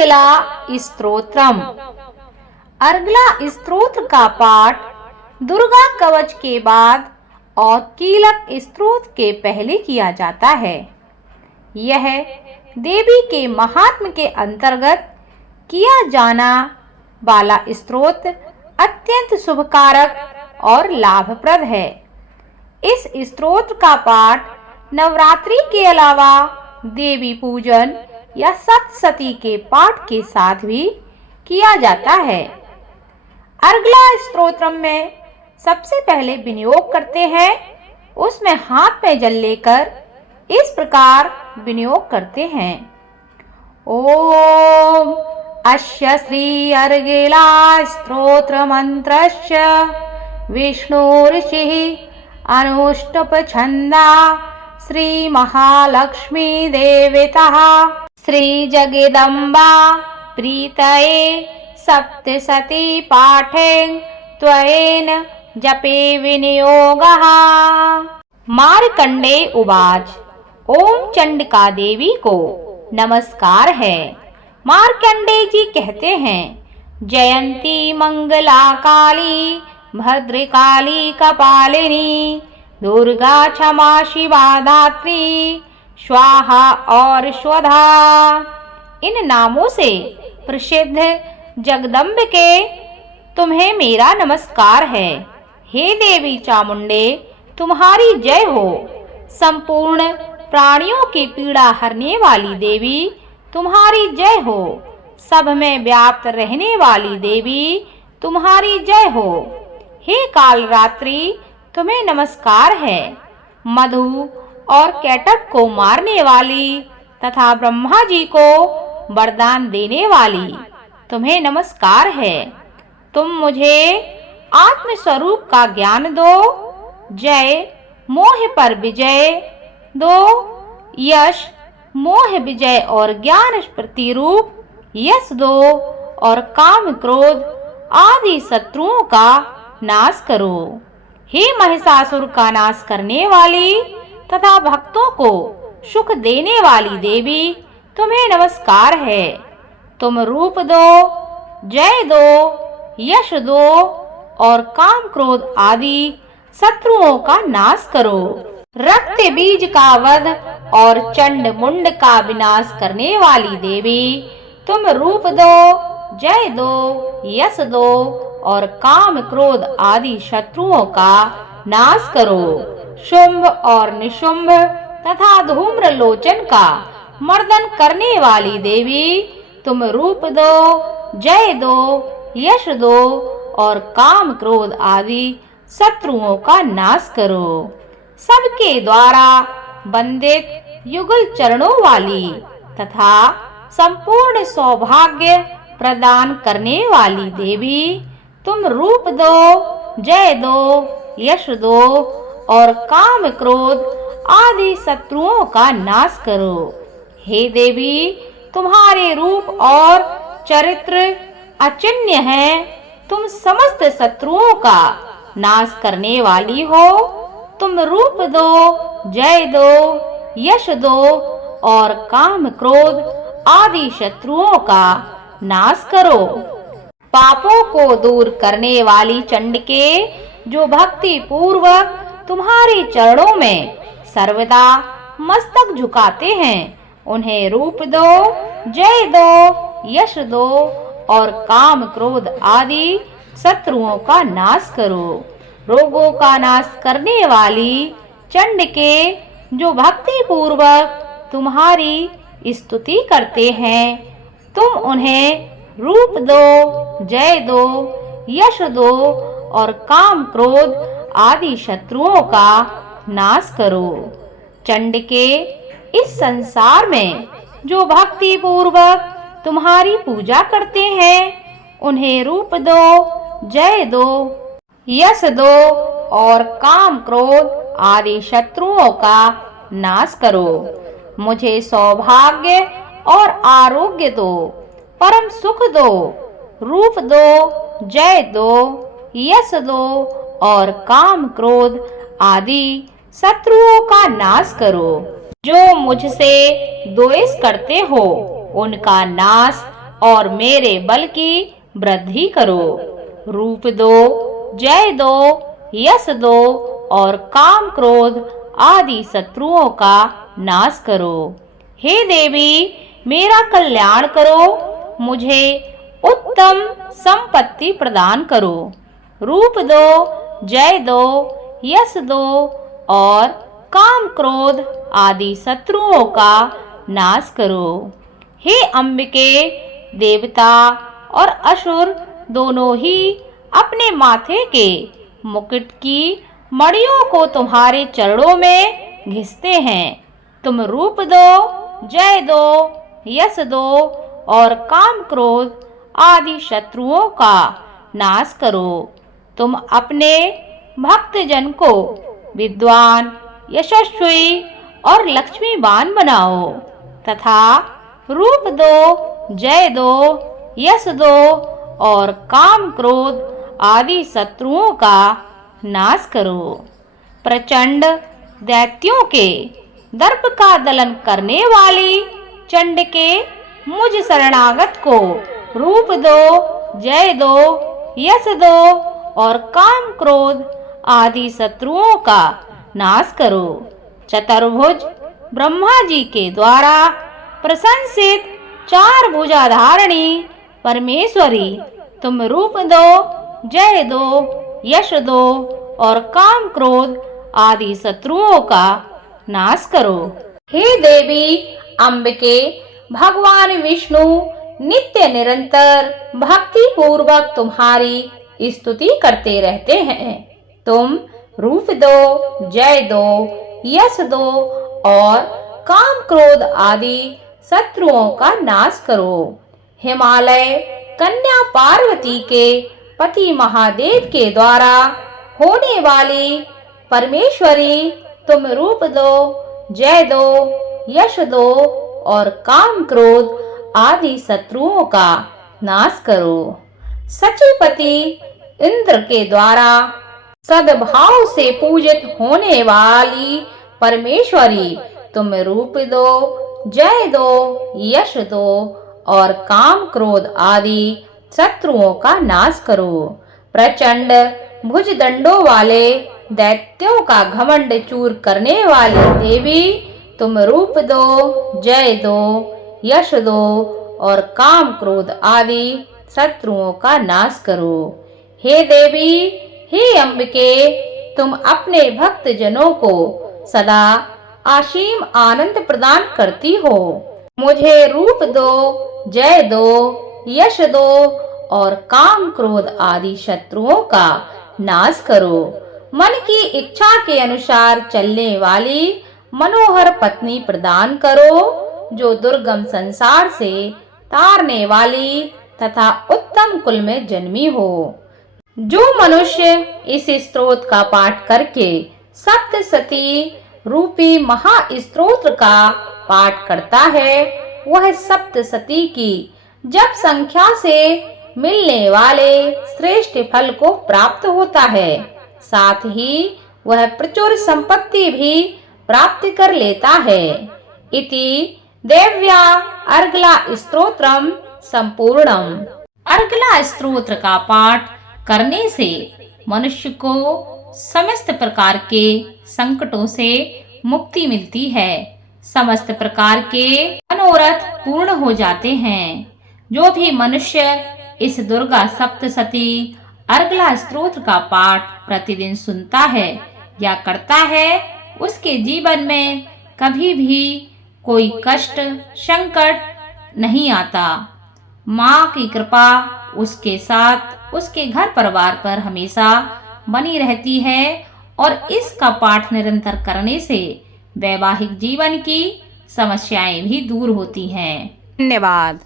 अर्गला स्तोत्रम। अर्गला स्तोत्र का पाठ दुर्गा कवच के बाद और कीलक स्तोत्र के पहले किया जाता है। यह देवी के महात्म्य के अंतर्गत किया जाना वाला स्तोत्र अत्यंत शुभकारक और लाभप्रद है। इस स्तोत्र का पाठ नवरात्रि के अलावा देवी पूजन या सप्तशती के पाठ के साथ भी किया जाता है। अर्गला स्तोत्रम में सबसे पहले विनियोग करते हैं, उसमें हाथ में जल लेकर इस प्रकार विनियोग करते हैं। ओम अस्य श्री अर्गला स्तोत्र मंत्रस्य विष्णु ऋषि अनुष्टुप छंदा श्री महालक्ष्मी देवता श्री जगदम्बा प्रीतये सप्तशती पाठेन त्वयेन जपे विनियोगः। मार्कंडेय उवाच। ओम चंडिका देवी को नमस्कार है। मार्कंडेय जी कहते हैं, जयंती मंगला काली भद्रकाली कपालिनी दुर्गा क्षमा शिवा धात्री स्वाहा और स्वधा। इन नामों से प्रसिद्ध जगदम्बिके तुम्हें मेरा नमस्कार है। हे देवी चामुंडे, तुम्हारी जय हो। संपूर्ण प्राणियों की पीड़ा हरने वाली देवी तुम्हारी जय हो। सब में व्याप्त रहने वाली देवी तुम्हारी जय हो। हे काल रात्रि, तुम्हें नमस्कार है। मधु और कैटभ को मारने वाली तथा ब्रह्मा जी को वरदान देने वाली तुम्हें नमस्कार है। तुम मुझे आत्म स्वरूप का ज्ञान दो। जय मोह पर विजय दो। यश मोह विजय और ज्ञान प्रतिरूप यश दो और काम क्रोध आदि शत्रुओं का नाश करो। हे महिषासुर का नाश करने वाली तथा भक्तों को सुख देने वाली देवी तुम्हें नमस्कार है। तुम रूप दो, जय दो, यश दो और काम क्रोध आदि शत्रुओं का नाश करो। रक्त बीज का वध और चंड मुंड का विनाश करने वाली देवी तुम रूप दो, जय दो, यश दो और काम क्रोध आदि शत्रुओं का नाश करो। शुंभ और निशुंभ तथा धूम्र लोचन का मर्दन करने वाली देवी तुम रूप दो, जय दो, यश दो और काम क्रोध आदि शत्रुओं का नाश करो। सबके द्वारा वंदित युगल चरणों वाली तथा संपूर्ण सौभाग्य प्रदान करने वाली देवी तुम रूप दो, जय दो, यश दो और काम क्रोध आदि शत्रुओं का नाश करो। हे देवी, तुम्हारे रूप और चरित्र अचिन्त्य हैं। तुम समस्त शत्रुओं का नाश करने वाली हो। तुम रूप दो, जय दो, यश दो और काम क्रोध आदि शत्रुओं का नाश करो। पापों को दूर करने वाली चंडिके, जो भक्ति पूर्वक तुम्हारे चरणों में सर्वदा मस्तक झुकाते हैं, उन्हें रूप दो, जय दो, यश दो और काम क्रोध आदि शत्रुओं का नाश करो। रोगों का नाश करने वाली चंडिके, जो भक्ति पूर्वक तुम्हारी स्तुति करते हैं, तुम उन्हें रूप दो, जय दो, यश दो और काम क्रोध आदि शत्रुओं का नाश करो। चंडिके, इस संसार में जो भक्ति पूर्वक तुम्हारी पूजा करते हैं, उन्हें रूप दो, जय दो, यश दो और काम क्रोध आदि शत्रुओं का नाश करो। मुझे सौभाग्य और आरोग्य दो, परम सुख दो, रूप दो, जय दो, यश दो और काम क्रोध आदि शत्रुओं का नाश करो। जो मुझसे द्वेष करते हो, उनका नाश और मेरे बल की वृद्धि करो। रूप दो, जय दो, यश दो और काम क्रोध आदि शत्रुओं का नाश करो। हे देवी, मेरा कल्याण करो, मुझे उत्तम संपत्ति प्रदान करो। रूप दो, जय दो, यश दो और काम क्रोध आदि शत्रुओं का नाश करो। हे अंबिके, देवता और असुर दोनों ही अपने माथे के मुकुट की मणियों को तुम्हारे चरणों में घिसते हैं। तुम रूप दो, जय दो, यश दो और काम क्रोध आदि शत्रुओं का नाश करो। तुम अपने भक्तजन को विद्वान, यशस्वी और लक्ष्मीवान बनाओ तथा रूप दो, जय दो, यश दो और काम क्रोध आदि शत्रुओं का नाश करो। प्रचंड दैत्यों के दर्प का दलन करने वाली चंड के मुझ शरणागत को रूप दो, जय दो, यश दो और काम क्रोध आदि शत्रुओं का नाश करो। चतुर्भुज ब्रह्मा जी के द्वारा प्रशंसित चार भुजाधारिणी परमेश्वरी, तुम रूप दो, जय दो, यश दो और काम क्रोध आदि शत्रुओं का नाश करो। हे देवी अंबिके, भगवान विष्णु नित्य निरंतर भक्ति पूर्वक तुम्हारी स्तुति करते रहते हैं। तुम रूप दो, जय दो, यश दो और काम क्रोध आदि शत्रुओं का नाश करो। हिमालय कन्या पार्वती के पति महादेव के द्वारा होने वाली परमेश्वरी, तुम रूप दो, जय दो, यश दो और काम क्रोध आदि शत्रुओं का नाश करो। सचिपति इंद्र के द्वारा सद्भाव से पूजित होने वाली परमेश्वरी, तुम रूप दो, जय दो, यश दो और काम क्रोध आदि शत्रुओं का नाश करो। प्रचंड भुजदंडों वाले दैत्यों का घमंड चूर करने वाली देवी, तुम रूप दो, जय दो, यश दो और काम क्रोध आदि शत्रुओं का नाश करो। हे देवी, हे अंबिके, तुम अपने भक्त जनों को सदा असीम आनंद प्रदान करती हो। मुझे रूप दो, जय दो, यश दो और काम क्रोध आदि शत्रुओं का नाश करो। मन की इच्छा के अनुसार चलने वाली मनोहर पत्नी प्रदान करो, जो दुर्गम संसार से तारने वाली तथा उत्तम कुल में जन्मी हो। जो मनुष्य इस स्तोत्र का पाठ करके सप्तशती रूपी महास्तोत्र का पाठ करता है, वह सप्तशती की जप संख्या से मिलने वाले श्रेष्ठ फल को प्राप्त होता है। साथ ही वह प्रचुर संपत्ति भी प्राप्त कर लेता है। इति देव्या अर्गला स्तोत्रम संपूर्णम। अर्गला स्तोत्र का पाठ करने से मनुष्य को समस्त प्रकार के संकटों से मुक्ति मिलती है। समस्त प्रकार के मनोरथ पूर्ण हो जाते हैं। जो भी मनुष्य इस दुर्गा सप्तशती अर्गला स्तोत्र का पाठ प्रतिदिन सुनता है या करता है, उसके जीवन में कभी भी कोई कष्ट संकट नहीं आता। माँ की कृपा उसके साथ, उसके घर परिवार पर हमेशा बनी रहती है और इसका पाठ निरंतर करने से वैवाहिक जीवन की समस्याएं भी दूर होती हैं। धन्यवाद।